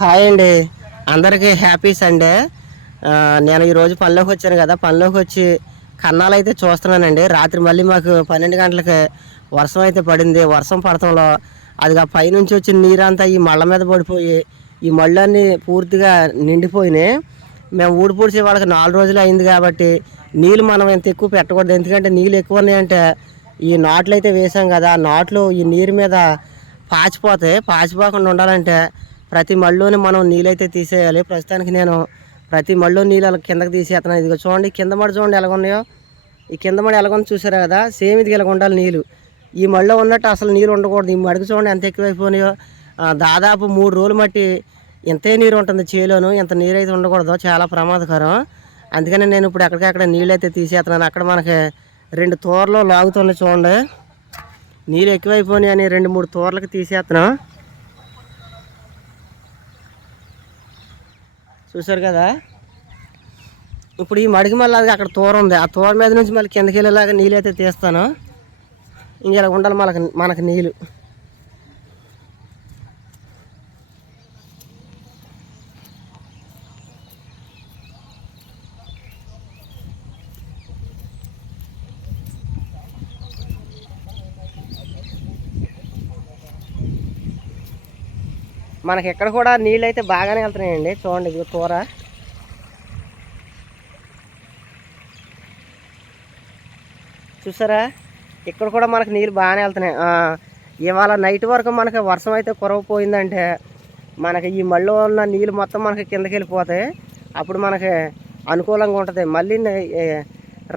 Hi అండి. అందరికీ happy Sunday. నేను ఈరోజు పనిలోకి వచ్చాను కదా. పనిలోకి వచ్చి కన్నాలు అయితే చూస్తున్నానండి. రాత్రి మళ్ళీ మాకు పన్నెండు గంటలకి వర్షం అయితే పడింది. వర్షం పడటంలో అది ఆ పైనుంచి వచ్చిన నీరంతా ఈ మళ్ళ మీద పడిపోయి ఈ మళ్ళన్నీ పూర్తిగా నిండిపోయినాయి. మేము ఊడి పూడ్చే వాళ్ళకి నాలుగు రోజులు అయింది కాబట్టి నీళ్ళు మనం ఎంత ఎక్కువ పెట్టకూడదు. ఎందుకంటే నీళ్ళు ఎక్కువ ఉన్నాయంటే ఈ నాట్లు అయితే వేసాం కదా. ఆ నాట్లు ఈ నీరు మీద పాచిపోతాయి. పాచిపోకుండా ఉండాలంటే ప్రతి మళ్ళీని మనం నీళ్ళైతే తీసేయాలి. ప్రస్తుతానికి నేను ప్రతి మళ్ళీ నీళ్ళు అలా కిందకి తీసేస్తున్నాను ఇదిగో చూడండి కింద మడి చూడండి ఎలా ఉన్నాయో. ఈ కింద మడి ఎలాగొందో చూసారా కదా? సేమ్ ఇది ఎలాగ ఉండాలి నీళ్ళు. ఈ మళ్ళీ ఉన్నట్టు అసలు నీళ్ళు ఉండకూడదు. ఈ మడికి చూడండి ఎంత ఎక్కువైపోయినాయో. దాదాపు మూడు రోజులు మట్టి ఇంతే నీరు ఉంటుంది చేలోను. ఇంత నీరు అయితే ఉండకూడదు. చాలా ప్రమాదకరం. అందుకని నేను ఇప్పుడు ఎక్కడికక్కడ నీళ్ళు అయితే తీసేస్తున్నాను అక్కడ మనకి రెండు తోరలు లాగుతున్నాయి చూడండి. నీళ్ళు ఎక్కువైపోయినాయి అని రెండు మూడు తోరలకు తీసేస్తున్నాం చూసారు కదా? ఇప్పుడు ఈ మడికి మళ్ళీ అది అక్కడ తోర ఉంది. ఆ తోర మీద నుంచి మళ్ళీ కిందకి వెళ్ళేలాగా నీళ్ళు అయితే తీస్తాను ఇంకెలా ఉండాలి మనకు మనకు నీళ్ళు. మనకి ఎక్కడ కూడా నీళ్ళు అయితే బాగానే వెళ్తున్నాయండి. చూడండి ఇది కూర. చూసారా? ఇక్కడ కూడా మనకు నీళ్ళు బాగానే వెళ్తున్నాయి. ఇవాళ నైట్ వరకు మనకి వర్షం అయితే కురవపోయిందంటే మనకి ఈ మళ్ళీ ఉన్న నీళ్ళు మొత్తం మనకి కిందకి వెళ్ళిపోతాయి. అప్పుడు మనకి అనుకూలంగా ఉంటుంది. మళ్ళీ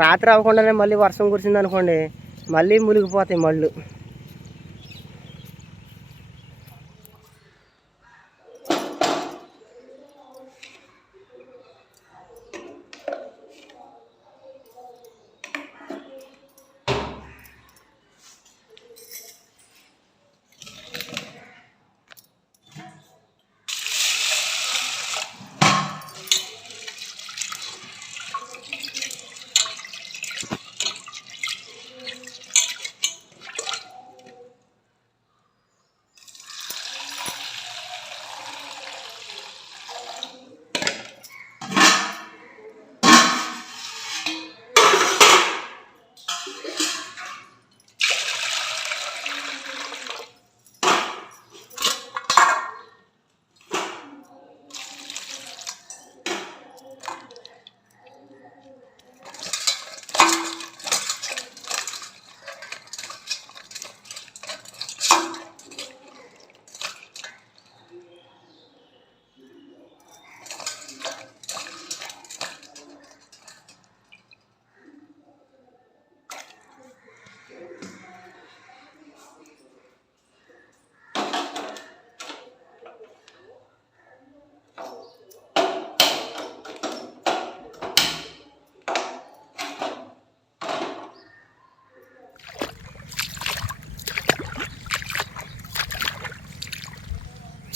రాత్రి అవ్వకుండానే మళ్ళీ వర్షం కురిసింది అనుకోండి మళ్ళీ మునిగిపోతాయి మళ్ళు.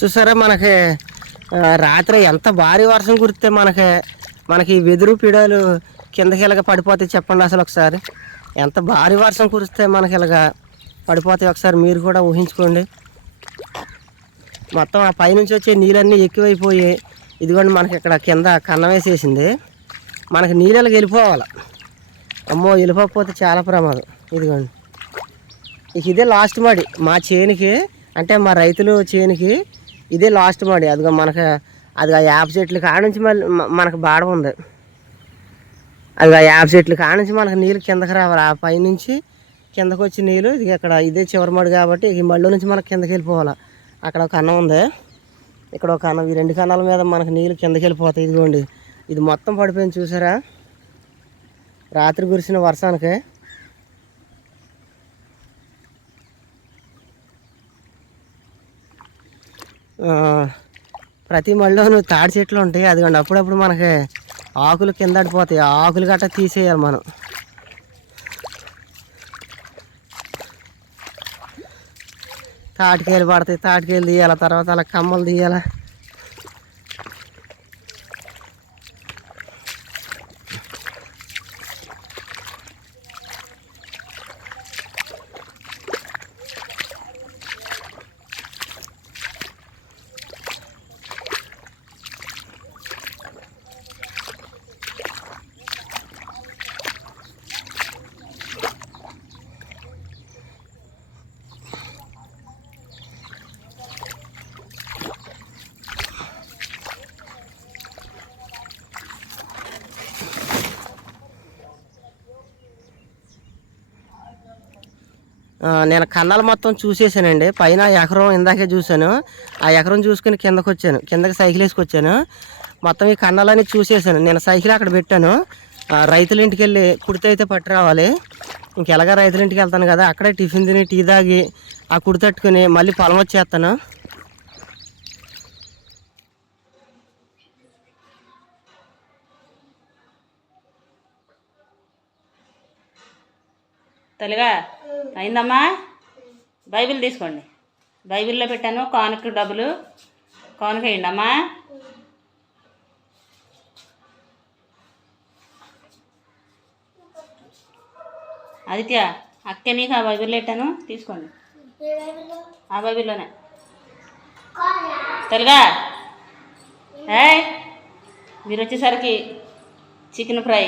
చూసారా మనకి రాత్రి ఎంత భారీ వర్షం కురిస్తే మనకి మనకి వెదురు పీడలు కిందకి ఇలాగ పడిపోతాయి చెప్పండి అసలు ఒకసారి. ఎంత భారీ వర్షం కురిస్తే మనకి ఇలాగ పడిపోతాయి ఒకసారి మీరు కూడా ఊహించుకోండి. మొత్తం ఆ పైనుంచి వచ్చే నీళ్ళన్నీ ఎక్కువైపోయి ఇదిగోండి మనకి ఇక్కడ కింద కన్నం వేసేసింది. మనకి నీళ్ళకి వెళ్ళిపోవాలి. అమ్మో వెళ్ళిపోకపోతే చాలా ప్రమాదం. ఇదిగోండి. ఇక ఇదే లాస్ట్ మడి మా చేనుకి అంటే మా రైతులు చేనుకి ఇదే లాస్ట్ మడి అదిగో మనకి అది ఆ యాప్ చెట్లు కాడ నుంచి మళ్ళీ మనకు బాడ ఉంది. అది ఆ యాప్ చెట్లు కాడ నుంచి మనకు నీళ్ళు కిందకి రావాలి. ఆ పై నుంచి కిందకు వచ్చి నీళ్ళు ఇది అక్కడ ఇదే చివరి మడి కాబట్టి ఈ మళ్ళీ నుంచి మనకు కిందకి వెళ్ళిపోవాలి. అక్కడ ఒక కన్నం ఉంది. ఇక్కడ ఒక కన్నం ఈ రెండు కన్నాల మీద మనకు నీళ్ళు కిందకి వెళ్ళిపోతాయి. ఇదిగోండి. ఇది మొత్తం పడిపోయింది చూసారా? రాత్రి కురిసిన వర్షానికి ప్రతి మళ్ళీను తాడి చెట్లు ఉంటాయి. అదిగోండి అప్పుడప్పుడు మనకి ఆకులు కింద పడిపోతాయి. ఆకులు గట్ట తీసేయాలి మనం. తాటికాయలు పడతాయి. తాటికాయలు తీయాలి తర్వాత అలా కమ్మలు తీయాలి. నేను కన్నాలు మొత్తం చూసేసానండి. పైన ఎకరం ఇందాకే చూశాను. ఆ ఎకరం చూసుకుని కిందకు వచ్చాను. కిందకి సైకిల్ వేసుకొచ్చాను. మొత్తం ఈ కన్నాలని చూసేసాను. నేను సైకిల్ అక్కడ పెట్టాను. రైతుల ఇంటికి వెళ్ళి కుడితే అయితే పట్టురావాలి ఇంకెలాగా రైతుల ఇంటికి వెళ్తాను కదా అక్కడే టిఫిన్ తిని టీ తాగి ఆ కుడి తట్టుకుని మళ్ళీ పొలం వచ్చేస్తాను. తెలుగా అయిందమ్మా? బైబిల్ తీసుకోండి. బైబిల్లో పెట్టాను కానుక డబ్బులు. కానుక వేయండి అమ్మా ఆదిత్య అక్క నీకు ఆ బైబిల్లో పెట్టాను తీసుకోండి. ఆ బైబిల్లోనే. తెలుగా. ఏయ్ మీరు వచ్చేసరికి చికెన్ ఫ్రై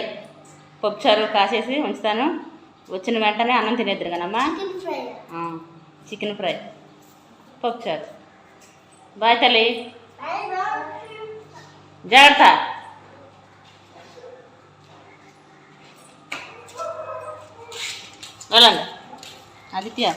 పప్పుచారు కాసేసి ఉంచుతాను. వచ్చిన వెంటనే అన్నం తినేద్దరు కదమ్మా? చికెన్ ఫ్రై పప్పుచారు బాయ్ తల్లి. జాగ్రత్త. వెళ్ళండి. ఆదిత్య.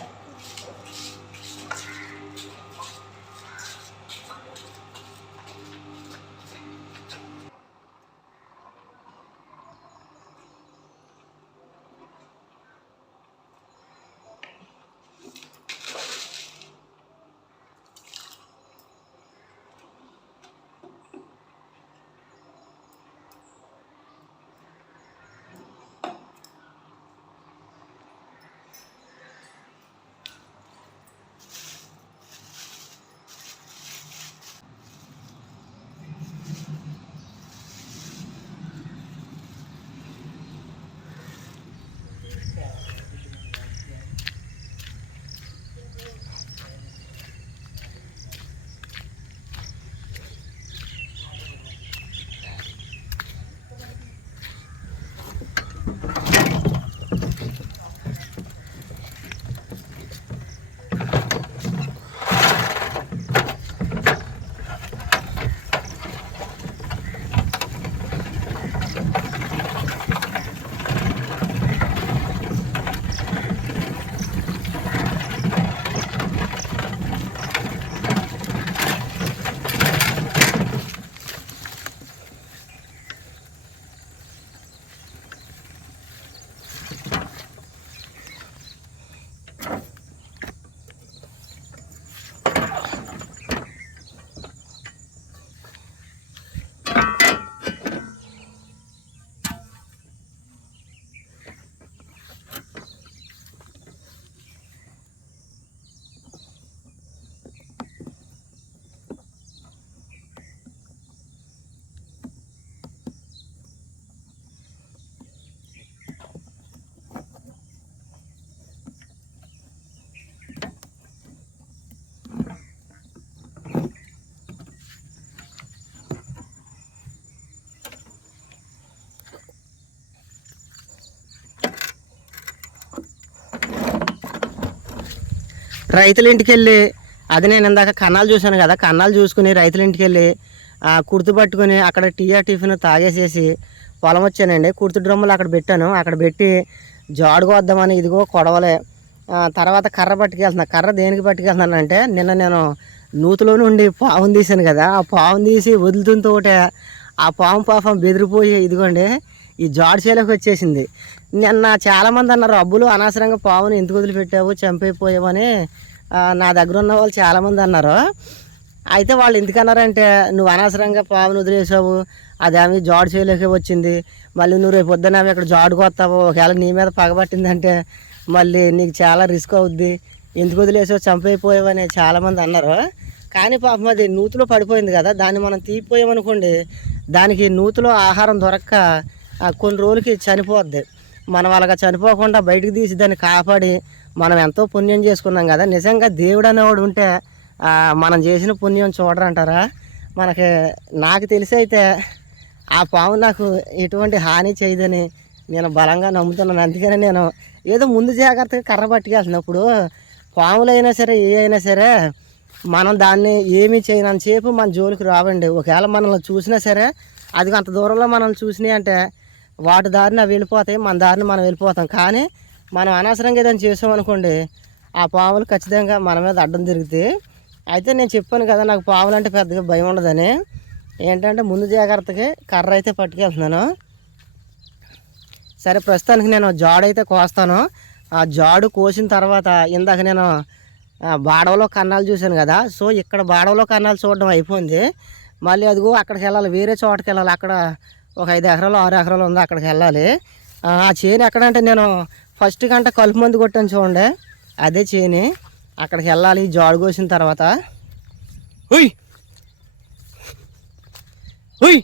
రైతుల ఇంటికి వెళ్ళి అది నేను ఇందాక కన్నాలు చూశాను కదా కన్నాలు చూసుకుని రైతుల ఇంటికి వెళ్ళి ఆ, కుర్తు పట్టుకుని అక్కడ టీయా టిఫిన్ తాగేసేసి పొలం వచ్చానండి. కుర్తు డ్రమ్ములు అక్కడ పెట్టాను. అక్కడ పెట్టి జాడుకు వద్దామని ఇదిగో కొడవలే. తర్వాత కర్ర పట్టుకెళ్తున్నా. కర్ర దేనికి పట్టుకెళ్తున్నాను అంటే నిన్న నేను నూతులో నుండి పావును తీశాను కదా ఆ పావును తీసి వదులుతుంటే ఆ పాము పాపం బెదిరిపోయి ఇదిగోండి ఈ జాడు చేలోకి వచ్చేసింది. నిన్న చాలామంది అన్నారు అబ్బులు అనవసరంగా పావును ఎందుకు వదిలిపెట్టావు? చంపైపోయావని నా దగ్గర ఉన్న వాళ్ళు చాలామంది అన్నారు. అయితే వాళ్ళు ఎందుకన్నారంటే నువ్వు అనవసరంగా పావును వదిలేసావు. అది ఆమె జాడు చేయలేక వచ్చింది. మళ్ళీ నువ్వు రేపు పొద్దున ఆమె ఇక్కడ జాడుకు వస్తావు. ఒకవేళ నీ మీద పగబట్టిందంటే మళ్ళీ నీకు చాలా రిస్క్ అవుద్ది. ఎందుకు వదిలేసావు? చంపైపోయావని చాలామంది అన్నారు. కానీ పాపం అది నూతులో పడిపోయింది కదా. దాన్ని మనం తీపిపోయామనుకోండి దానికి నూతులో ఆహారం దొరక్క కొన్ని రోజులకి చనిపోద్ది. మనం అలాగా చనిపోకుండా బయటికి తీసి దాన్ని కాపాడి మనం ఎంతో పుణ్యం చేసుకున్నాం కదా. నిజంగా దేవుడు అనేవాడు ఉంటే మనం చేసిన పుణ్యం చూడరంటారా? మనకి నాకు తెలిసి అయితే ఆ పాము నాకు ఎటువంటి హాని చేయదని నేను బలంగా నమ్ముతున్నాను. అందుకని నేను ఏదో ముందు జాగ్రత్తగా కర్ర పట్టుకెళ్తున్నప్పుడు పాములైనా సరే ఏ అయినా సరే మనం దాన్ని ఏమీ చేయనంతసేపు మన జోలికి రావండి. ఒకవేళ మనల్ని చూసినా సరే అది అంత దూరంలో మనల్ని చూసినాయి అంటే వాటి దారిని అవి వెళ్ళిపోతాయి మన దారిని మనం వెళ్ళిపోతాం. కానీ మనం అనవసరంగా ఏదైనా చేసామనుకోండి ఆ పాములు ఖచ్చితంగా మన మీద అడ్డం తిరుగుతాయి అయితే నేను చెప్పాను కదా నాకు పాములు అంటే పెద్దగా భయం ఉండదని. ఏంటంటే ముందు జాగ్రత్తగా కర్ర అయితే పట్టుకెళ్తున్నాను. సరే ప్రస్తుతానికి నేను జాడు అయితే కోస్తాను. ఆ జాడు కోసిన తర్వాత ఇందాక నేను బాడవలో కన్నాలు చూశాను కదా సో ఇక్కడ బాడవలో కన్నాలు చూడడం అయిపోయింది. మళ్ళీ అదిగో అక్కడికి వెళ్ళాలి వేరే చోటకి వెళ్ళాలి అక్కడ ఒక ఐదు ఎకరాలు ఆరు ఎకరాలు ఉంది అక్కడికి వెళ్ళాలి. ఆ చేను ఎక్కడంటే నేను ఫస్ట్ గంట కలుపు మందు కొట్టాను చూడండి. అదే చేని. అక్కడికి వెళ్ళాలి జాడు కోసిన తర్వాత. ఉయ్ ఉయ్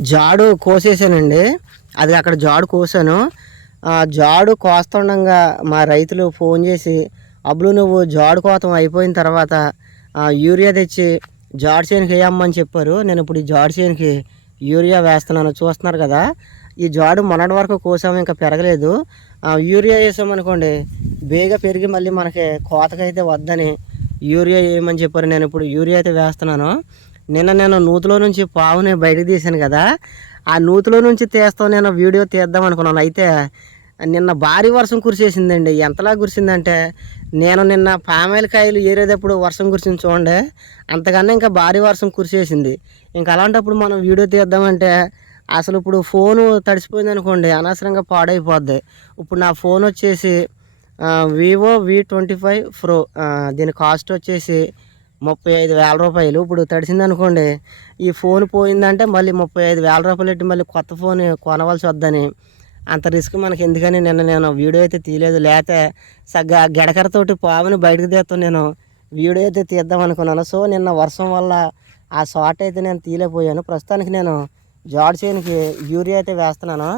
జాడు కోసేసానండి. అది అక్కడ జాడు కోసాను. ఆ జాడు కోస్తుండగా మా రైతులు ఫోన్ చేసి అబ్బులు నువ్వు జాడు కోతం అయిపోయిన తర్వాత యూరియా తెచ్చి జాడు చేనుకి వేయమ్మని చెప్పారు. నేను ఇప్పుడు ఈ జాడు చేనుకి యూరియా వేస్తున్నాను. చూస్తున్నారు కదా ఈ జాడు మొన్నటి వరకు కోసాము ఇంకా పెరగలేదు. యూరియా వేసామనుకోండి బేగా పెరిగి మళ్ళీ మనకి కోతకైతే వద్దని యూరియా వేయమని చెప్పారు. నేను ఇప్పుడు యూరియా అయితే వేస్తున్నాను. నిన్న నేను నూతిలో నుంచి పావుని బయటకు తీశాను కదా. ఆ నూతిలో నుంచి తీస్తాం నేను వీడియో తీద్దాం అనుకున్నాను. అయితే నిన్న భారీ వర్షం కురిసేసిందండి. ఎంతలా కురిసిందంటే నేను నిన్న పామాయిల కాయలు ఏరేటప్పుడు వర్షం కురిసింది చూడండి. అంతకన్నా ఇంకా భారీ వర్షం కురిసేసింది. ఇంకా అలాంటప్పుడు మనం వీడియో తీద్దామంటే అసలు ఇప్పుడు ఫోను తడిసిపోయింది అనుకోండి అనవసరంగా పాడైపోద్ది. ఇప్పుడు నా ఫోన్ వచ్చేసి Vivo V twenty five pro దీని కాస్ట్ వచ్చేసి ముప్పై ఐదు వేల రూపాయలు. ఇప్పుడు తడిసింది అనుకోండి ఈ ఫోన్ పోయిందంటే మళ్ళీ ముప్పై ఐదు వేల రూపాయలు పెట్టి మళ్ళీ కొత్త ఫోన్ కొనవలసి వద్దని. అంత రిస్క్ మనకి ఎందుకని నిన్న నేను వీడియో అయితే తీయలేదు. లేకపోతే సగ్గా గడకరతోటి పావుని బయటకు తీస్తాను నేను. వీడియో అయితే తీద్దాం అనుకున్నాను. సో నిన్న వర్షం వల్ల ఆ షార్ట్ అయితే నేను తీయలేకపోయాను. ప్రస్తుతానికి నేను జాడ్ చేయనికి యూరియా అయితే వేస్తున్నాను.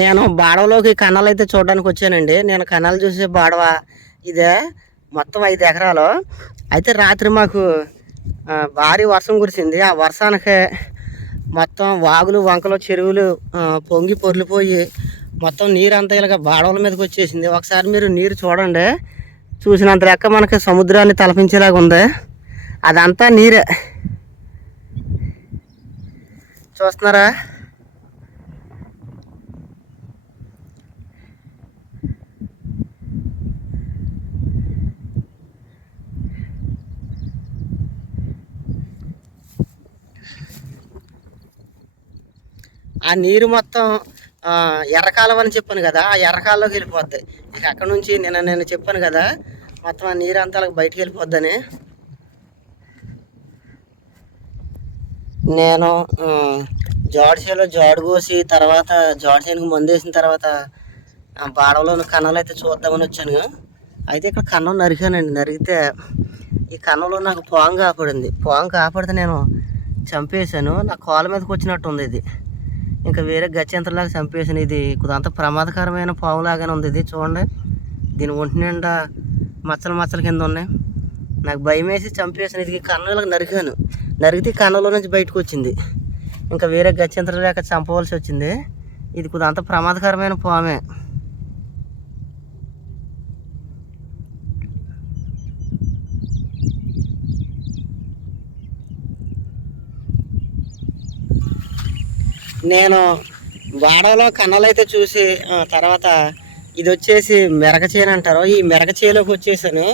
నేను బాడవలోకి కన్నాలు అయితే చూడడానికి వచ్చానండి. నేను కన్నాలు చూసే బాడవ ఇదే మొత్తం ఐదు ఎకరాలు. అయితే రాత్రి మాకు భారీ వర్షం కురిసింది. ఆ వర్షానికి మొత్తం వాగులు వంకలు చెరువులు పొంగి పొర్లిపోయి మొత్తం నీరు అంతా ఇలాగ బాడవల మీదకి వచ్చేసింది. ఒకసారి మీరు నీరు చూడండి. చూసినంత లెక్క మనకి సముద్రాన్ని తలపించేలాగా ఉంది అదంతా నీరే. చూస్తున్నారా? ఆ నీరు మొత్తం ఎర్రకాలం అని చెప్పాను కదా ఆ ఎర్రకాలంలోకి వెళ్ళిపోద్ది. ఇక అక్కడ నుంచి నిన్న నేను చెప్పాను కదా మొత్తం ఆ నీరు అంతా బయటికి వెళ్ళిపోద్దని. నేను జాడిసేలో జాడు కోసి తర్వాత జాడిసేనికి మందు వేసిన తర్వాత ఆ బాడవలో అయితే చూద్దామని వచ్చాను. అయితే ఇక్కడ కన్నం నరికానండి. నరిగితే ఈ కన్నంలో నాకు పాము కాపాడింది. పాము కాపాడితే నేను చంపేశాను. నా కాళ్ళ మీదకి వచ్చినట్టు ఉంది ఇది. ఇంకా వేరే గచ్యంతలాగా చంపేసాను ఇది కొంత ప్రమాదకరమైన పావులాగానే ఉంది ఇది. చూడండి. దీని ఒంటి నిండా మచ్చలు మచ్చల కింద ఉన్నాయి. నాకు భయం వేసి చంపేసాను ఇది కన్నులకు నరికాను. నరిగితే కన్నులో నుంచి బయటకు వచ్చింది. ఇంకా వేరే గచ్యంతరం లేక చంపవలసి వచ్చింది. ఇది కొద్ది అంత ప్రమాదకరమైన పామే. నేను వాడలో కన్నలైతే చూసి తర్వాత ఇది వచ్చేసి మెరక చేను అంటారు. ఈ మెరకచేలోకి వచ్చేసాను.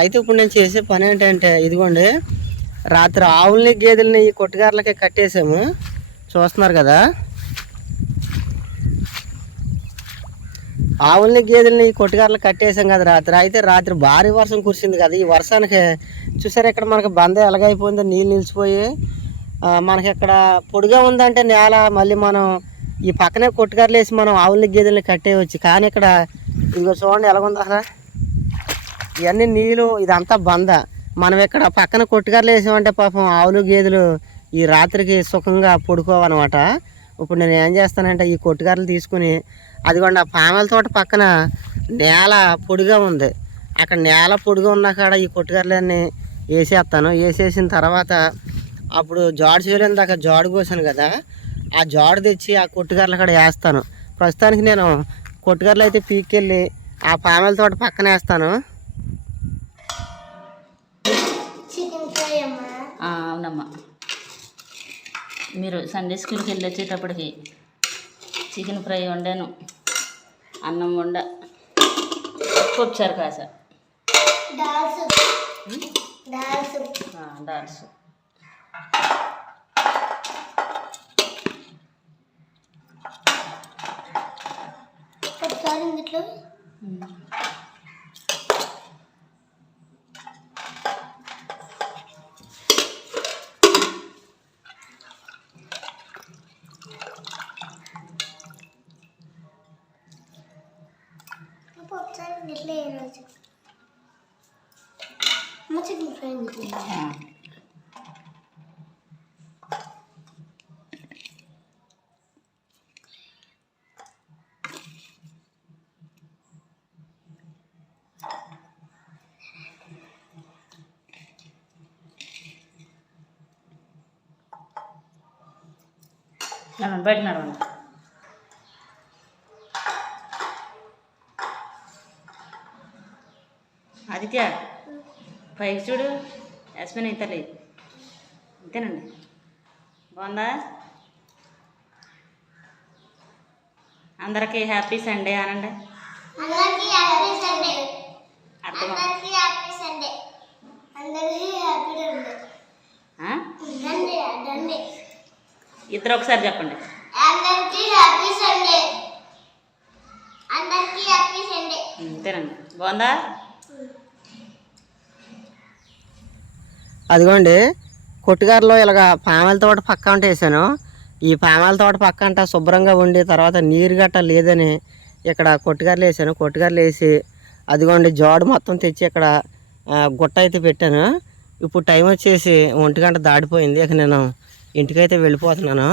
అయితే ఇప్పుడు నేను చేసే పని ఏంటంటే ఇదిగోండి. రాత్రి ఆవుల్ని గేదెల్ని ఈ కొట్టుగారులకే కట్టేసాము. చూస్తున్నారు కదా? ఆవుల్ని గేదెల్ని ఈ కొట్టుగారులు కట్టేసాం కదా రాత్రి. అయితే రాత్రి భారీ వర్షం కురిసింది కదా. ఈ వర్షానికి చూసారు ఇక్కడ మనకి బంద ఎలాగైపోయిందో నీళ్ళు నిలిచిపోయి మనకి ఇక్కడ పొడిగా ఉందంటే నేల మళ్ళీ మనం ఈ పక్కనే కొట్టుగారులు వేసి మనం ఆవుల్ని గేదెల్ని కట్టేయవచ్చు. కానీ ఇక్కడ ఇంకో చూడండి ఎలాగుంది ఇవన్నీ నీళ్ళు ఇదంతా బంద. మనం ఇక్కడ పక్కన కొట్టుగారులు వేసామంటే పాపం ఆవులు గేదెలు ఈ రాత్రికి సుఖంగా పడుకోవన్నమాట. ఇప్పుడు నేను ఏం చేస్తానంటే ఈ కొట్టుగారులు తీసుకుని అదిగోండి ఆ పామల తోట పక్కన నేల పొడిగా ఉంది. అక్కడ నేల పొడిగా ఉన్న కాడ ఈ కొట్టుగారులన్నీ వేసేస్తాను. వేసేసిన తర్వాత అప్పుడు జాడు చేయలేని దాకా జాడు కోసాను కదా ఆ జాడు తెచ్చి ఆ కొట్టుగారుల కాడ వేస్తాను. ప్రస్తుతానికి నేను కొట్టుగారులు అయితే పీక్కెళ్ళి ఆ పామల తోట పక్కన వేస్తాను. అవునమ్మా. మీరు సండే స్కూల్కి వెళ్ళి వచ్చేటప్పటికి చికెన్ ఫ్రై వండాను. అన్నం వండ. పప్పుచారు కాస డాల్స్ ఆ. నడవండి బయట నడవండి. ఆదిత్య పైకి చూడు. యశ్మిన్ ఇంతలే అంతేనండి బాగుందా? అందరికీ హ్యాపీ సండే అనండి. అందరికీ హ్యాపీ సండే. అందరికీ హ్యాపీ సండే. అందరికీ హ్యాపీ సండే రండి రండి ఇద్దరు ఒకసారి చెప్పండి. అందరికీ హ్యాపీ సండే అందరికీ హ్యాపీ సండే అంతేనండి. బాగుందా? అదిగోండి కొట్టుగారులో ఇలాగ పామాల తోట పక్క అంటే వేసాను. ఈ పామాల తోట పక్క అంట శుభ్రంగా ఉండి తర్వాత నీరు గట్ట లేదని ఇక్కడ కొట్టుగారులు వేసాను. కొట్టుగారులు వేసి అదిగోండి జాడు మొత్తం తెచ్చి ఇక్కడ గుట్ట అయితే పెట్టాను. ఇప్పుడు టైం వచ్చేసి ఒంటి గంట దాటిపోయింది. ఇక నేను ఇంటికైతే వెళ్ళిపోతున్నాను.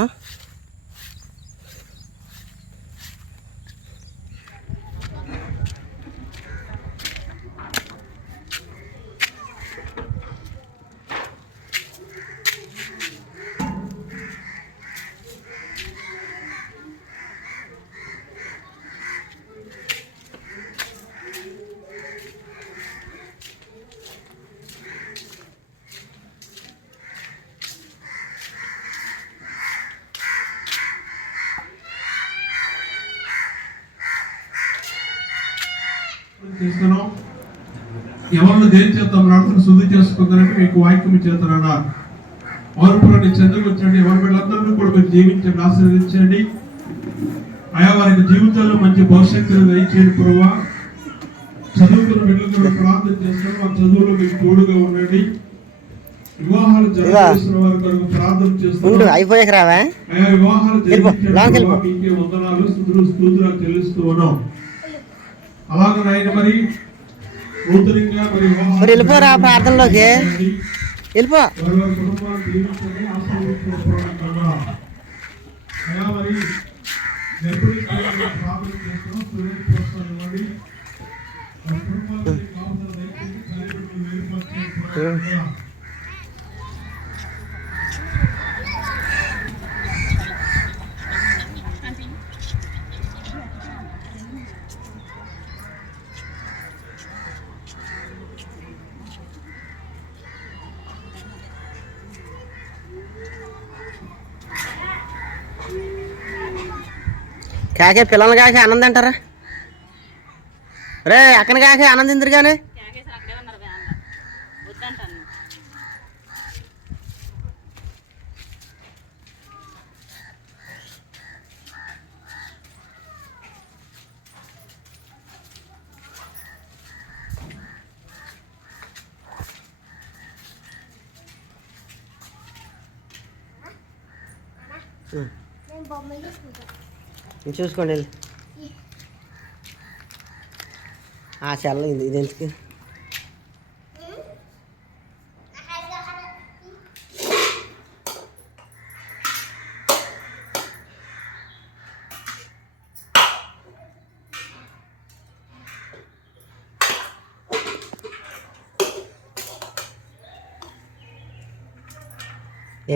చేస్తున్నాం. ఎవరిని దేని చేత ప్రార్థన శుద్ధి చేసుకుందరంటే మీకు వాక్యం చేతనన్నా వారు చెందుకు వచ్చండి. ఎవరి బిడ్డలందరినీ కూడా మీరు జీవించండి ఆశీర్వదించండి. ఆయా వారికి జీవితంలో మంచి భవిష్యత్తును దయచేయండి ప్రభా చదువుకున్న బిడ్డలు కూడా ప్రార్థన చేస్తాం. ఆ చదువులో మీకు తోడుగా ఉండండి. వివాహాలు జరగాల్సిన వారి కొరకు ప్రార్థన చేస్తున్నాం అయిపోయాక రావా? వివాహాలు. ప్రభా. మీకే వందనాలు స్తుతులు స్తోత్రాలు చెల్లిస్తూ ఉన్నాం. అలాగే ఆయన మరి నూతనంగా మరి వెళ్ళిపోరా ప్రార్థనలోకి. వెళ్ళిపో. మరి కాకే పిల్లలు కాకే ఆనంద్ అంటారా? రే అక్కడ కాకే ఆనంద్ ఆనందిందరు కానీ నేను బొమ్మ తీసుకుంటా చూసుకోండి వెళ్ళి. ఆ సెల్ల ఇది ఇది ఎందుకు?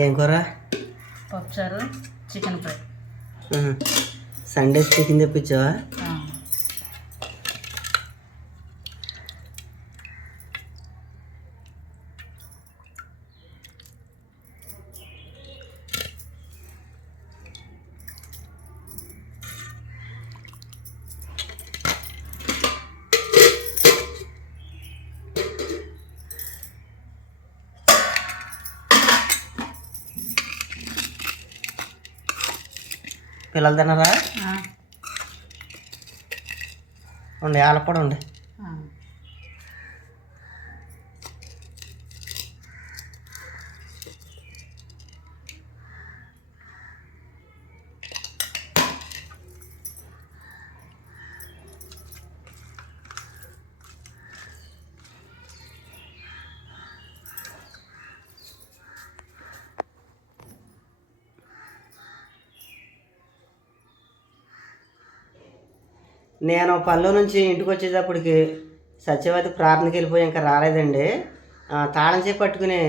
ఏం కూర? పప్పుచారు చికెన్ ఫ్రై. ఆహా. సండే పిల్లలు తిన్నారా ఆ. ఉండే వాళ్ళకి కూడా ఉండే నేను పనిలో నుంచి ఇంటికి వచ్చేటప్పటికి సత్యవతి ప్రార్థనకి వెళ్ళిపోయి ఇంకా రాలేదండి. తాళం చేయి పట్టుకుని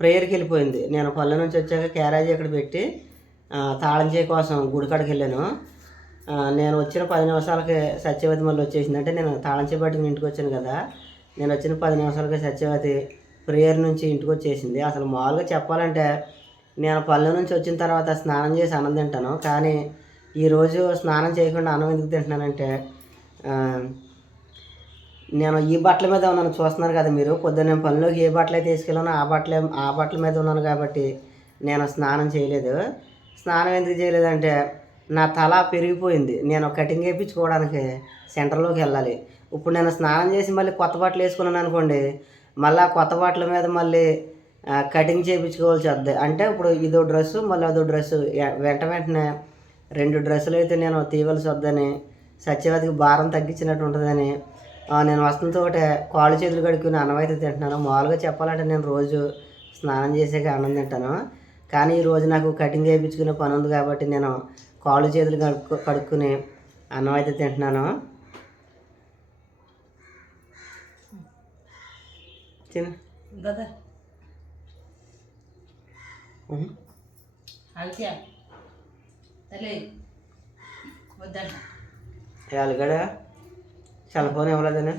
ప్రేయర్కి వెళ్ళిపోయింది. నేను పనిలో నుంచి వచ్చాక క్యారేజీ అక్కడ పెట్టి తాళం చేయి కోసం గుడికాడికి వెళ్ళాను. నేను వచ్చిన పది నిమిషాలకి సత్యవతి మళ్ళీ వచ్చేసింది. అంటే నేను తాళం చేయి పట్టుకుని ఇంటికి వచ్చాను కదా. నేను వచ్చిన పది నిమిషాలకి సత్యవతి ప్రేయర్ నుంచి ఇంటికి వచ్చేసింది. అసలు మామూలుగా చెప్పాలంటే నేను పల్లె నుంచి వచ్చిన తర్వాత స్నానం చేసి అన్నం తింటాను. కానీ ఈరోజు స్నానం చేయకుండా అన్నం ఎందుకు తింటున్నానంటే నేను ఈ బట్టల మీద ఉన్నాను. చూస్తున్నారు కదా మీరు పొద్దున్న నేను పనిలోకి ఏ బట్టలు అయితే తీసుకెళ్ళానో ఆ బట్టలే ఆ బట్టల మీద ఉన్నాను కాబట్టి నేను స్నానం చేయలేదు. స్నానం ఎందుకు చేయలేదంటే నా తల పెరిగిపోయింది. నేను కటింగ్ వేయించుకోవడానికి సెంటర్లోకి వెళ్ళాలి. ఇప్పుడు నేను స్నానం చేసి మళ్ళీ కొత్త బట్టలు వేసుకున్నాను అనుకోండి మళ్ళీ కొత్త బట్టల మీద మళ్ళీ కటింగ్ చేయించుకోవాల్సి వద్ది. అంటే ఇప్పుడు ఇదో డ్రెస్సు మళ్ళీ అదో డ్రెస్సు వెంట వెంటనే రెండు డ్రెస్సులు అయితే నేను తీయవలసి వద్దని సత్యవతికి భారం తగ్గించినట్టు ఉంటుందని నేను వస్తున్నతో ఒకటే కాళ్ళు చేతులు కడుక్కుని అన్నం అయితే తింటున్నాను. మామూలుగా చెప్పాలంటే నేను రోజు స్నానం చేసాక అన్నం తింటాను. కానీ ఈ రోజు నాకు కటింగ్ వేయించుకునే పని ఉంది కాబట్టి నేను కాళ్ళు చేతులు కడుక్కు కడుక్కుని అన్నం అయితే తింటున్నాను. తిను. వద్దంట. ఏ అలగడ సెల్ ఫోన్ ఇవ్వలేదని.